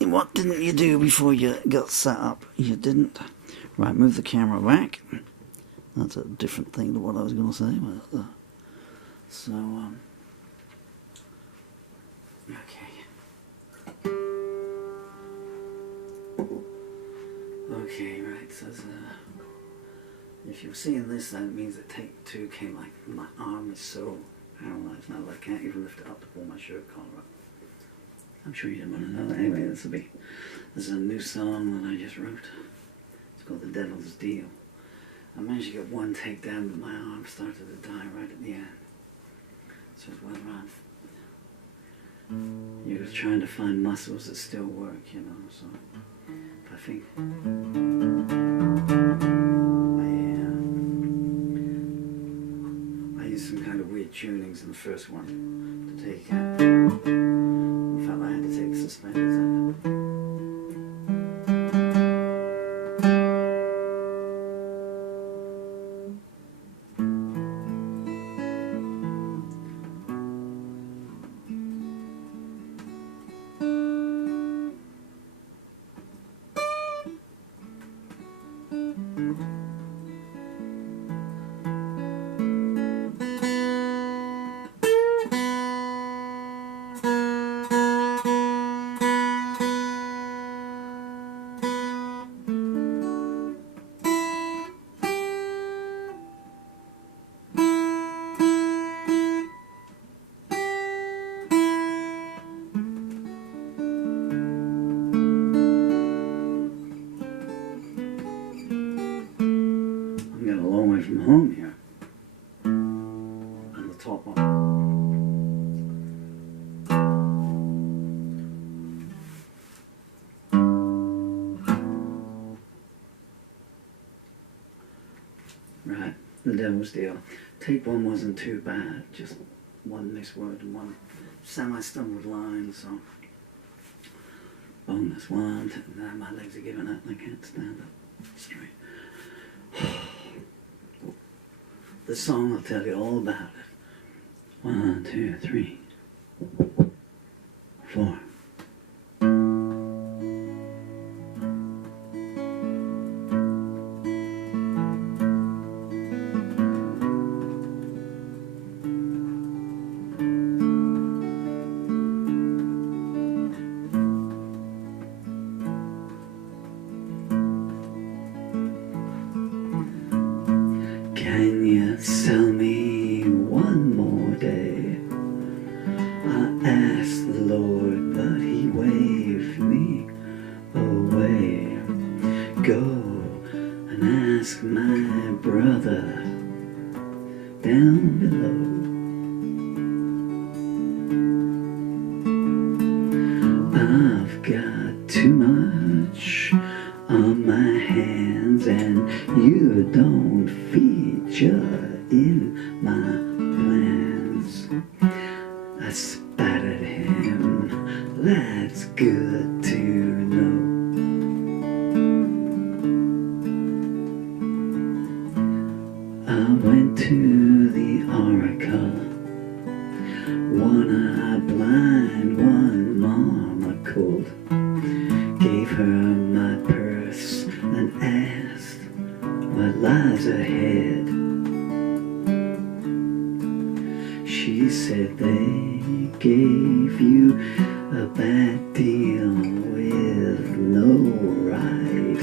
What didn't you do before you got set up? You didn't. Right, move the camera back. That's a different thing to what I was going to say. But, okay. Okay, right, so if you're seeing this, that means that take two came like, my arm is so paralyzed now that I can't even lift it up to pull my shirt collar up. I'm sure you didn't want to know that. Anyway, this is a new song that I just wrote. It's called The Devil's Deal. I managed to get one take down, but my arm started to die right at the end. So it's whether you're just trying to find muscles that still work, you know, so I think I used some kind of weird tunings in the first one to take out. In fact, I had to take the suspenders out. From home here on the top one. Right, The Devil's Deal. Take one wasn't too bad, just one misword and one semi-stumbled line, so bonus one. Now my legs are giving up and I can't stand up straight. The song will tell you all about it. 1, 2, 3, 4. Can you sell me one more day? I asked the Lord, but he waved me away. Go and ask my brother down below. I've got too much on my hands and you don't feature in my plans. I spat at him, that's good to know. I went to the oracle, one-eye blind, one mama cold. Gave her my purse and asked what lies ahead. She said they gave you a bad deal with no right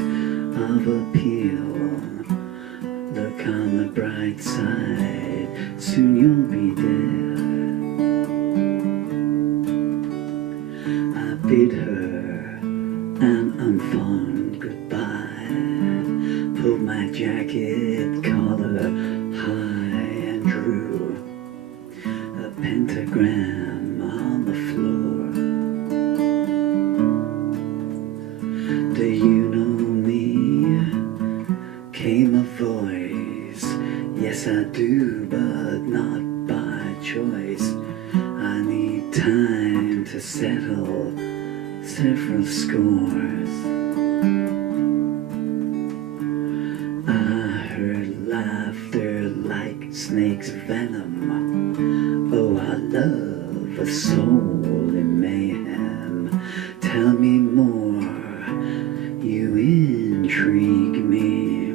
of appeal. Look on the bright side, soon you'll be dead. I bid her an unfond goodbye, pulled my jacket collar high and drew a pentagram on the floor. Do you know me? Came a voice. Yes I do, but not by choice. I need time to settle several scores. I heard laughter like snake's venom. Oh, I love a soul in mayhem. tell me more, you intrigue me.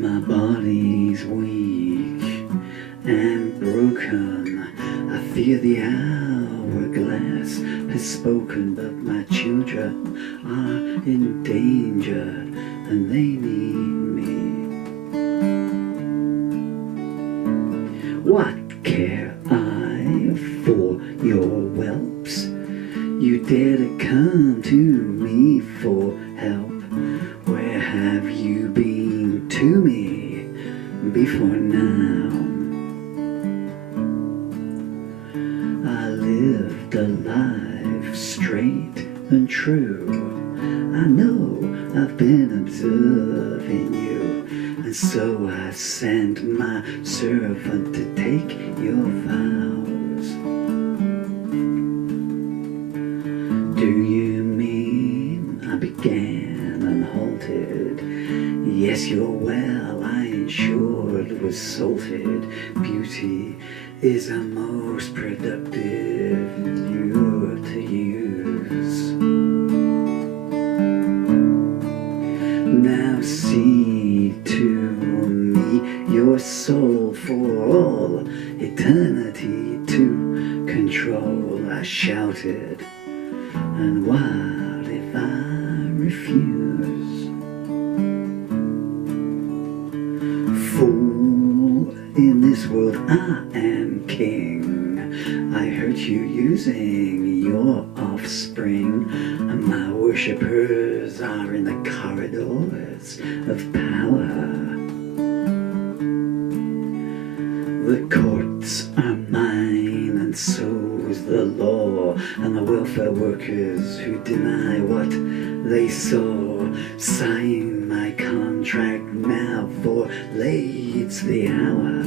My body's weak and broken, I fear the hourglass has spoken, but my children are in danger and they need me. What care I for your whelps? You dare to come to me for help. Where have you been to me before now? I lived a life straight and true. I know I've been observing you, and so I sent my servant to take your vows. Do you mean I began and halted? Yes, your well I ensured was salted. Beauty is a most productive lure to use. Now see to me your soul for all eternity to control. I shouted, and what if I refuse? Fool, in this world I am king. I heard you using your offspring, and my worshippers are in the corridors of power. The courts are mine, and so is the law, and the welfare workers who deny what they saw. Sign my contract now, for late's the hour.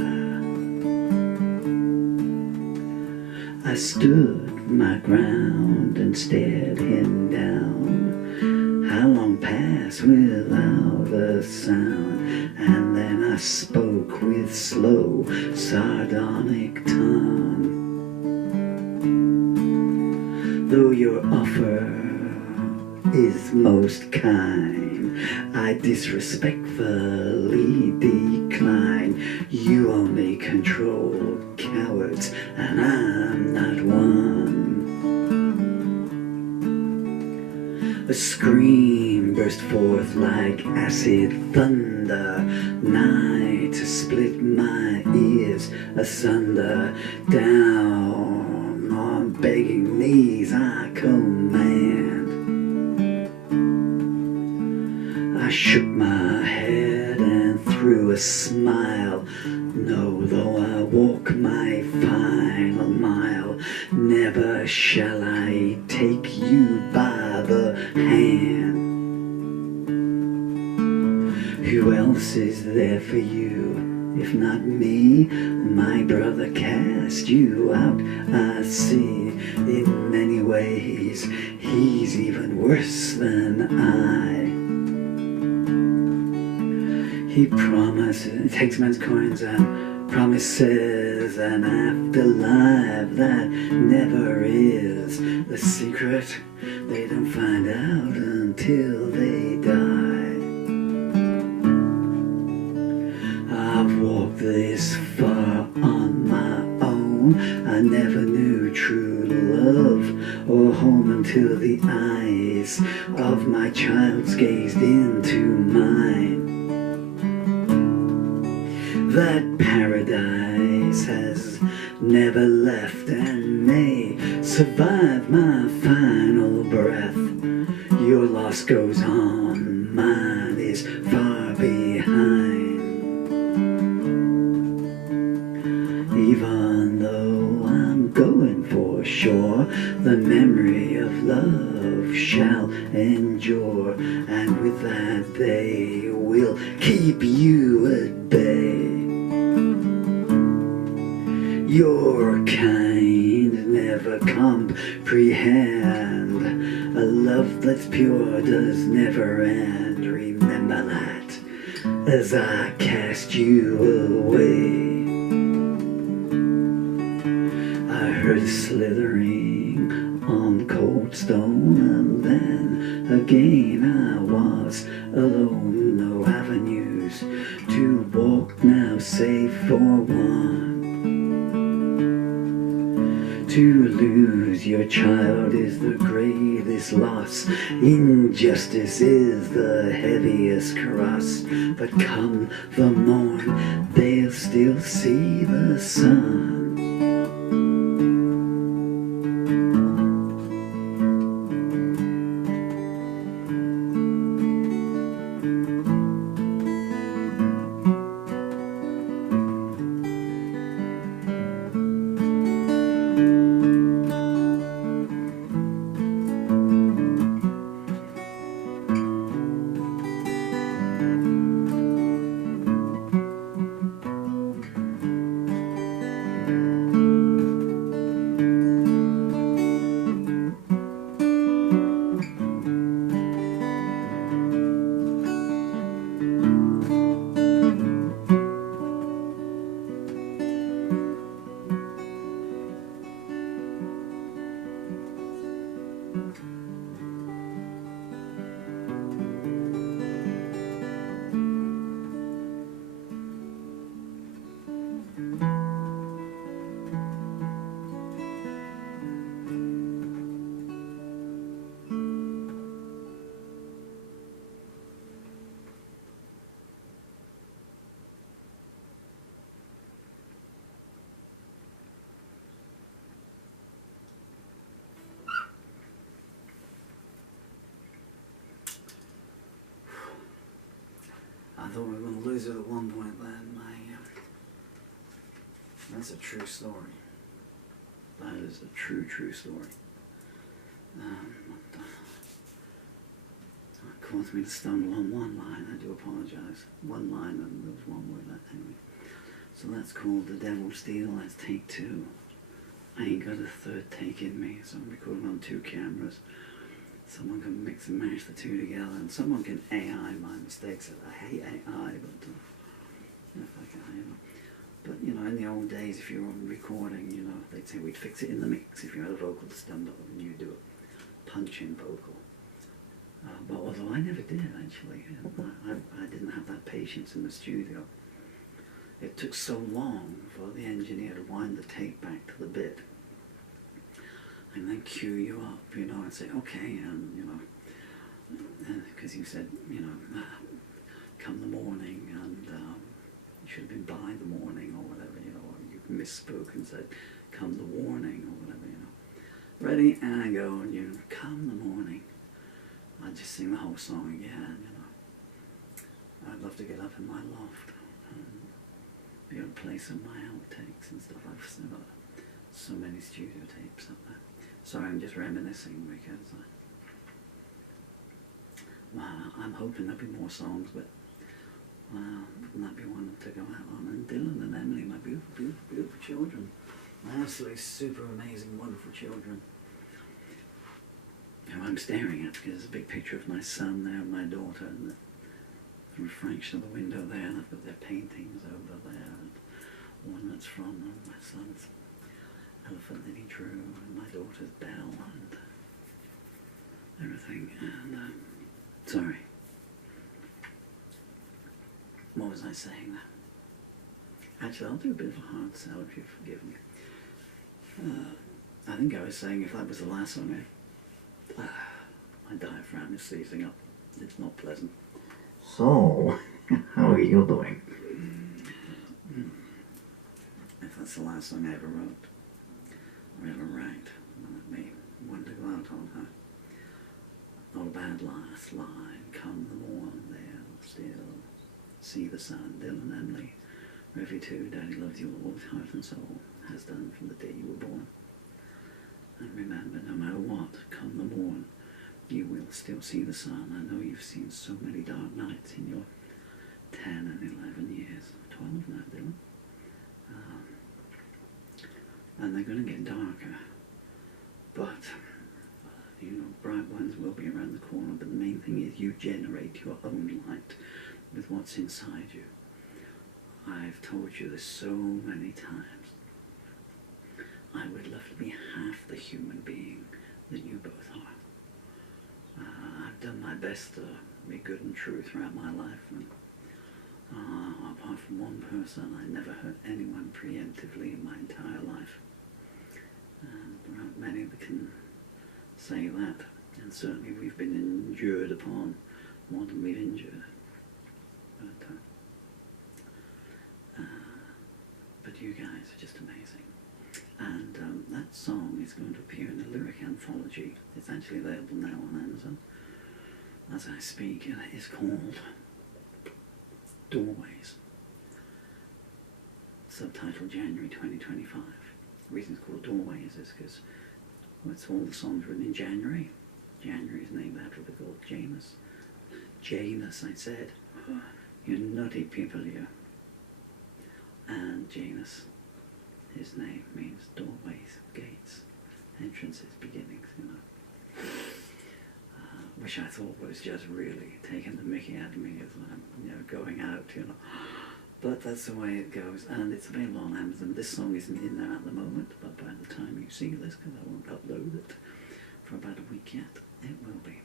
I stood my ground and stared him down. How long passed without a sound, and then I spoke with slow, sardonic tongue. Though your offer is most kind, I disrespectfully decline. You only control cowards, and I'm not one. A scream burst forth like acid thunder, nigh to split my ears asunder. Down on begging knees I command. I shook my head and threw a smile. No, though I walk my final mile, never shall I take you by the hand. Who else is there for you, if not me? My brother cast you out, I see. In many ways, he's even worse than I. He promises, takes men's coins and promises an afterlife that never is. The secret they don't find out until they die. I've walked this far on my own. I never knew true love or home until the eyes of my child's gazed into mine. That paradise has never left and may survive my final breath. Your loss goes on, mine is far behind. Even though I'm going for sure, the memory of love shall endure, and with that they will keep you at bay. Your kind never comprehend. A love that's pure does never end. Remember that as I cast you away. I heard slithering on cold stone, and then again I was alone. No avenues to walk now, save for one. To lose your child is the greatest loss. Injustice is the heaviest cross. But come the morn, they'll still see the sun. I thought we were going to lose it at one point then. That's a true story. That is a true story. It caused me to stumble on one line. I do apologise. One line and there was one word. Anyway. So that's called The Devil Steal. That's take 2. I ain't got a third take in me, so I'm recording on 2 cameras. Someone can mix and mash the 2 together, and someone can AI my mistakes. I hate AI, but if I can, But in the old days, if you were recording, they'd say we'd fix it in the mix if you had a vocal to stand up and you do a punch-in vocal. But although I never did actually, I didn't have that patience in the studio. It took so long for the engineer to wind the tape back to the bit. And then cue you up, and say, okay, and, because you said, come the morning, and you should have been by the morning, or whatever, or you misspoke and said, come the warning, or whatever, Ready, and I go, and come the morning. I'd just sing the whole song again, I'd love to get up in my loft and be able to play some of my outtakes and stuff. I've still got so many studio tapes up there. Sorry, I'm just reminiscing because I'm hoping there'll be more songs, but wouldn't that be one to go out on? And Dylan and Emily, my beautiful, beautiful, beautiful children. My absolutely super amazing, wonderful children. Who I'm staring at because there's a big picture of my son there and my daughter, and the refraction of the window there, and I've got their paintings over there, and one that's from my son's elephant that he drew, and my daughter's bell, and everything. And sorry, what was I saying there? Actually, I'll do a bit of a hard sell if you forgive me. I think I was saying if that was the last song, my diaphragm is seizing up. It's not pleasant. So, how are you doing? If that's the last song I ever wrote, or ever write, let me one to go out on her. Not a bad last line. Come the morn, they'll still see the sun. Dylan and Emily, Reverie 2, Daddy loves you all, heart and soul, has done from the day you were born. And remember, no matter what, come the morn, you will still see the sun. I know you've seen so many dark nights in your 10 and 11 years. 12 now, Dylan. And they're going to get darker. But, bright ones will be around the corner. But the main thing is you generate your own light with what's inside you. I've told you this so many times. I would love to be half the human being that you both are. I've done my best to be good and true throughout my life, and apart from one person, I never hurt anyone preemptively in my entire life. And there aren't many that can say that, and certainly we've been injured upon more than we've injured. But you guys are just amazing. And that song is going to appear in the lyric anthology. It's actually available now on Amazon as I speak, and it is called Doorways. Subtitled January 2025. The reason it's called Doorways is because it's all the songs written in January. January is named after the god Janus. Janus, I said. You nutty people, you. And Janus, his name means doorways, gates, entrances, beginnings, you know. Which I thought was just really taking the mickey out of me as I'm, going out, you know. But that's the way it goes, and it's available on Amazon. This song isn't in there at the moment, but by the time you see this, because I won't upload it for about a week yet, it will be.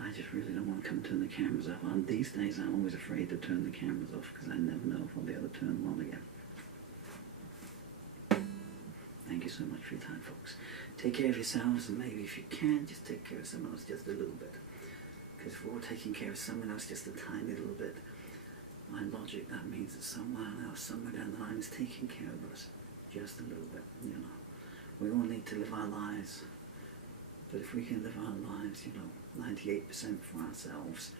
I just really don't want to come and turn the cameras off. And these days I'm always afraid to turn the cameras off because I never know if I'll be able to turn them on again. Thank you so much for your time, folks. Take care of yourselves, and maybe if you can, just take care of someone else just a little bit. Because if we're all taking care of someone else just a tiny little bit, by logic, that means that someone else, somewhere down the line, is taking care of us just a little bit, you know. We all need to live our lives, but if we can live our lives, 98% for ourselves,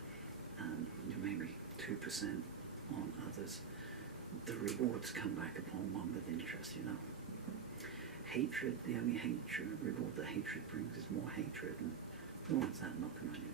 and maybe 2% on others, the rewards come back upon one with interest, Hatred, the only reward that hatred brings is more hatred, and who wants that knocking on you?